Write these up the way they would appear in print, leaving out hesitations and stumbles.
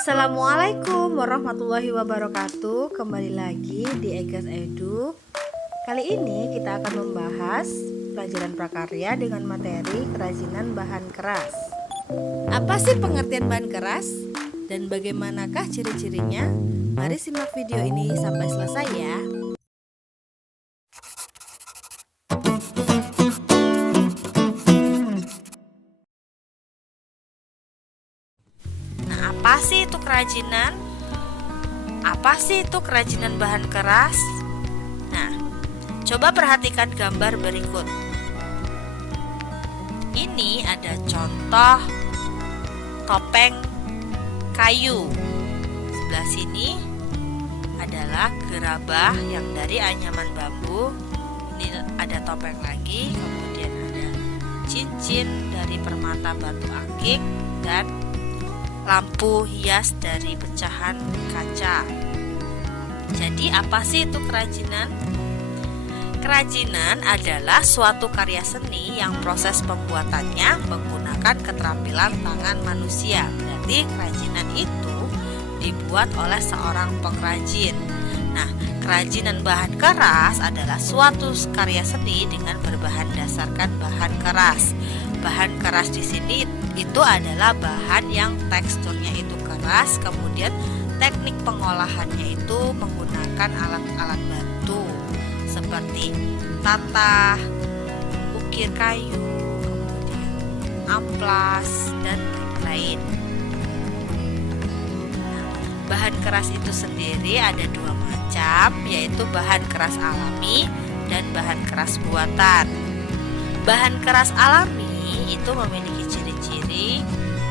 Assalamualaikum warahmatullahi wabarakatuh. Kembali lagi di Egas Edu. Kali ini kita akan membahas pelajaran prakarya dengan materi kerajinan bahan keras. Apa sih pengertian bahan keras? Dan bagaimanakah ciri-cirinya? Mari simak video ini sampai selesai ya. Apa sih itu kerajinan? Apa sih itu kerajinan bahan keras? Nah, coba perhatikan gambar berikut. Ini ada contoh topeng kayu. Sebelah sini adalah gerabah yang dari anyaman bambu. Ini ada topeng lagi, kemudian ada cincin dari permata batu akik dan lampu hias dari pecahan kaca. Jadi apa sih itu kerajinan? Kerajinan adalah suatu karya seni yang proses pembuatannya menggunakan keterampilan tangan manusia. Berarti kerajinan itu dibuat oleh seorang pengrajin. Nah, kerajinan bahan keras adalah suatu karya seni dengan berbahan dasarkan bahan keras. Bahan keras di sini itu adalah bahan yang teksturnya itu keras, kemudian teknik pengolahannya itu menggunakan alat-alat bantu seperti tatah, ukir kayu, kemudian amplas dan lain-lain. Bahan keras itu sendiri ada dua macam, yaitu bahan keras alami dan bahan keras buatan. Bahan keras alami itu memiliki ciri-ciri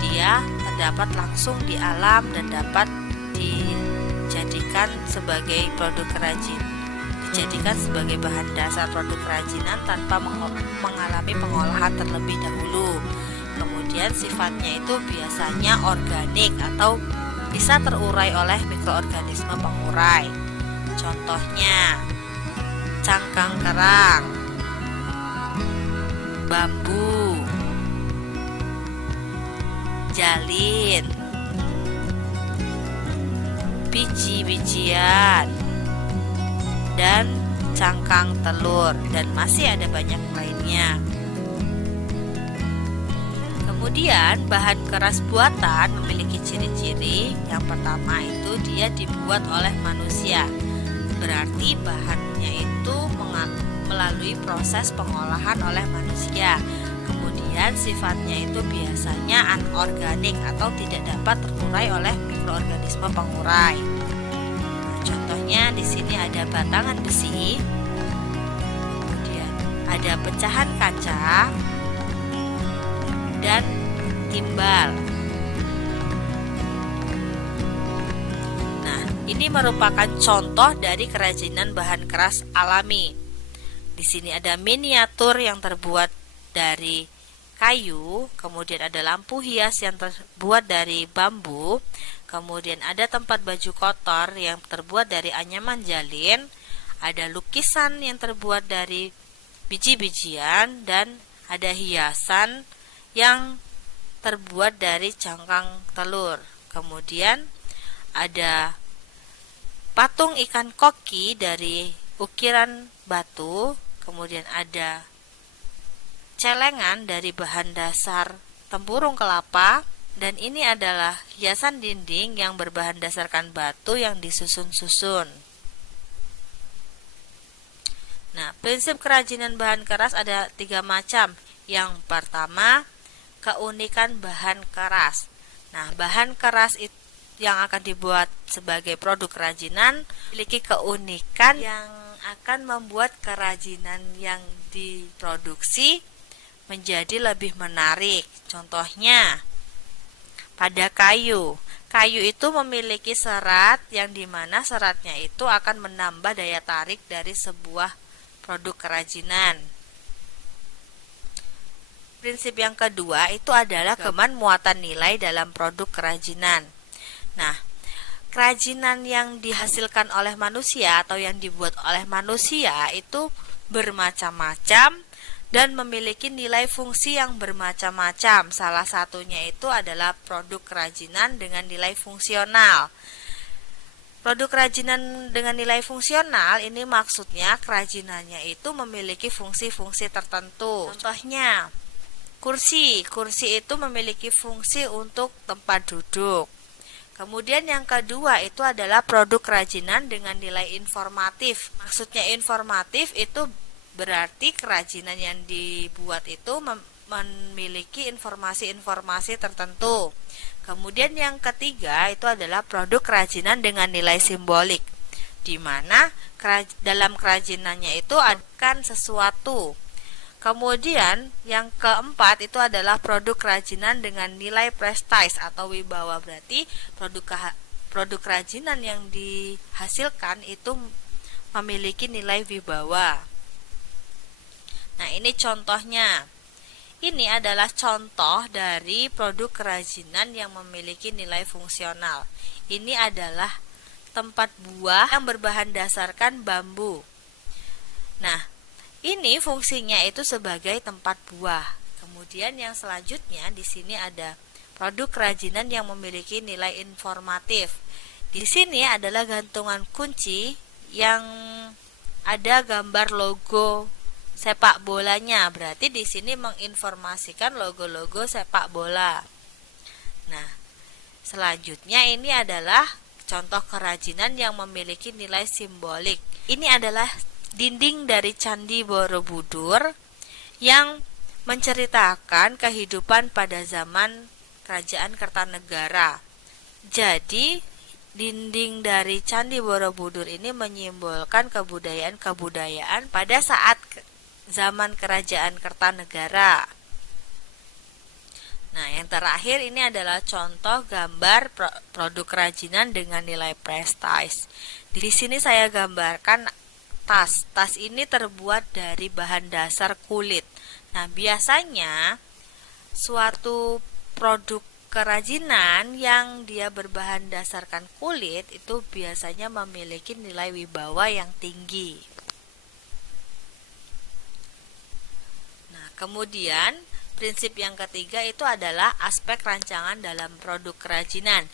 dia terdapat langsung di alam dan dapat dijadikan sebagai produk kerajin, dijadikan sebagai bahan dasar produk kerajinan tanpa mengalami pengolahan terlebih dahulu. Kemudian sifatnya itu biasanya organik atau bisa terurai oleh mikroorganisme pengurai. Contohnya cangkang kerang, bambu, jalin, biji-bijian, dan cangkang telur, dan masih ada banyak lainnya. Kemudian bahan keras buatan memiliki ciri-ciri. Yang pertama itu dia dibuat oleh manusia. Berarti bahannya itu melalui proses pengolahan oleh manusia. Kemudian sifatnya itu biasanya anorganik atau tidak dapat terurai oleh mikroorganisme pengurai. Nah, contohnya di sini ada batangan besi, kemudian ada pecahan kaca dan timbal. Nah, ini merupakan contoh dari kerajinan bahan keras alami. Di sini ada miniatur yang terbuat dari kayu, kemudian ada lampu hias yang terbuat dari bambu, kemudian ada tempat baju kotor yang terbuat dari anyaman jalin, ada lukisan yang terbuat dari biji-bijian, dan ada hiasan yang terbuat dari cangkang telur. Kemudian ada patung ikan koki dari ukiran batu, kemudian ada celengan dari bahan dasar tempurung kelapa, dan ini adalah hiasan dinding yang berbahan dasarkan batu yang disusun-susun. Nah, prinsip kerajinan bahan keras ada 3 macam. Yang pertama, keunikan bahan keras. Nah, bahan keras yang akan dibuat sebagai produk kerajinan memiliki keunikan yang akan membuat kerajinan yang diproduksi menjadi lebih menarik. Contohnya pada kayu. Kayu itu memiliki serat yang dimana seratnya itu akan menambah daya tarik dari sebuah produk kerajinan. Prinsip yang kedua itu adalah keman muatan nilai dalam produk kerajinan. Nah, kerajinan yang dihasilkan oleh manusia atau yang dibuat oleh manusia itu bermacam-macam dan memiliki nilai fungsi yang bermacam-macam. Salah satunya itu adalah produk kerajinan dengan nilai fungsional. Produk kerajinan dengan nilai fungsional ini maksudnya kerajinannya itu memiliki fungsi-fungsi tertentu. Contohnya, kursi. Kursi itu memiliki fungsi untuk tempat duduk. Kemudian yang kedua itu adalah produk kerajinan dengan nilai informatif. Maksudnya informatif itu berarti kerajinan yang dibuat itu memiliki informasi-informasi tertentu. Kemudian yang ketiga itu adalah produk kerajinan dengan nilai simbolik, di mana dalam kerajinannya itu akan sesuatu. Kemudian yang keempat itu adalah produk kerajinan dengan nilai prestige atau wibawa, berarti produk kerajinan yang dihasilkan itu memiliki nilai wibawa. Nah, ini contohnya. Ini adalah contoh dari produk kerajinan yang memiliki nilai fungsional. Ini adalah tempat buah yang berbahan dasarkan bambu. Nah, ini fungsinya itu sebagai tempat buah. Kemudian yang selanjutnya di sini ada produk kerajinan yang memiliki nilai informatif. Di sini adalah gantungan kunci yang ada gambar logo sepak bolanya. Berarti di sini menginformasikan logo-logo sepak bola. Nah, selanjutnya ini adalah contoh kerajinan yang memiliki nilai simbolik. Ini adalah dinding dari Candi Borobudur yang menceritakan kehidupan pada zaman Kerajaan Kertanegara. Jadi, dinding dari Candi Borobudur ini menyimbolkan kebudayaan-kebudayaan pada saat zaman Kerajaan Kertanegara. Nah, yang terakhir ini adalah contoh gambar produk kerajinan dengan nilai prestige. Di sini saya gambarkan tas. Tas ini terbuat dari bahan dasar kulit. Nah, biasanya suatu produk kerajinan yang dia berbahan dasarkan kulit itu biasanya memiliki nilai wibawa yang tinggi. Nah, kemudian prinsip yang ketiga itu adalah aspek rancangan dalam produk kerajinan.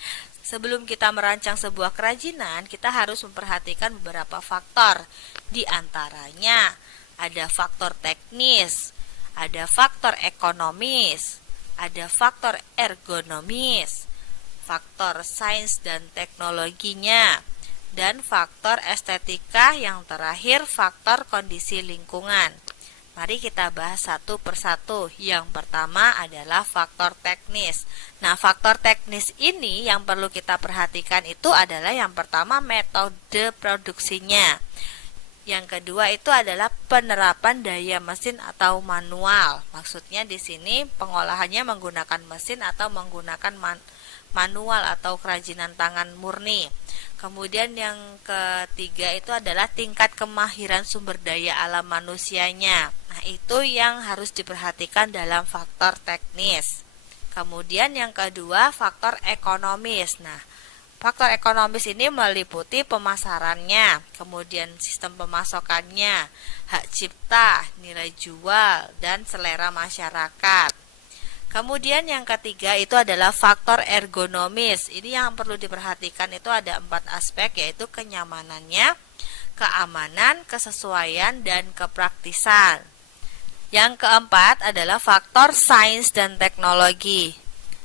Sebelum kita merancang sebuah kerajinan, kita harus memperhatikan beberapa faktor. Di antaranya ada faktor teknis, ada faktor ekonomis, ada faktor ergonomis, faktor sains dan teknologinya, dan faktor estetika, yang terakhir faktor kondisi lingkungan. Mari kita bahas satu persatu. Yang pertama adalah faktor teknis. Nah, faktor teknis ini yang perlu kita perhatikan itu adalah yang pertama metode produksinya. Yang kedua itu adalah penerapan daya mesin atau manual. Maksudnya di sini pengolahannya menggunakan mesin atau menggunakan manual atau kerajinan tangan murni. Kemudian yang ketiga itu adalah tingkat kemahiran sumber daya alam manusianya. Nah, itu yang harus diperhatikan dalam faktor teknis. Kemudian yang kedua, faktor ekonomis. Nah, faktor ekonomis ini meliputi pemasarannya, kemudian sistem pemasokannya, hak cipta, nilai jual, dan selera masyarakat. Kemudian yang ketiga itu adalah faktor ergonomis. Ini yang perlu diperhatikan itu ada 4 aspek, yaitu kenyamanannya, keamanan, kesesuaian, dan kepraktisan. Yang keempat adalah faktor sains dan teknologi.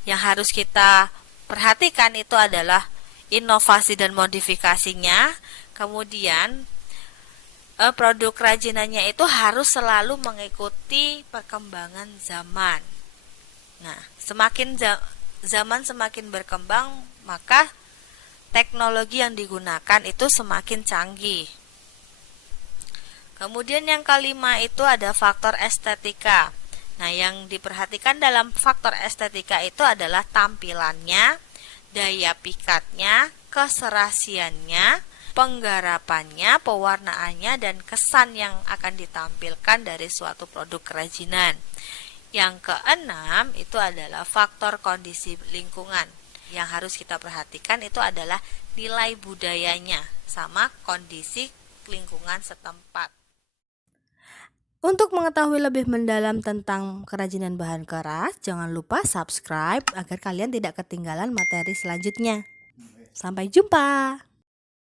Yang harus kita perhatikan itu adalah inovasi dan modifikasinya. Kemudian produk kerajinannya itu harus selalu mengikuti perkembangan zaman. Nah, semakin zaman semakin berkembang, maka teknologi yang digunakan itu semakin canggih. Kemudian yang kelima itu ada faktor estetika. Nah, yang diperhatikan dalam faktor estetika itu adalah tampilannya, daya pikatnya, keserasiannya, penggarapannya, pewarnaannya, dan kesan yang akan ditampilkan dari suatu produk kerajinan. Yang keenam itu adalah faktor kondisi lingkungan. Yang harus kita perhatikan itu adalah nilai budayanya sama kondisi lingkungan setempat. Untuk mengetahui lebih mendalam tentang kerajinan bahan keras, jangan lupa subscribe agar kalian tidak ketinggalan materi selanjutnya. Sampai jumpa.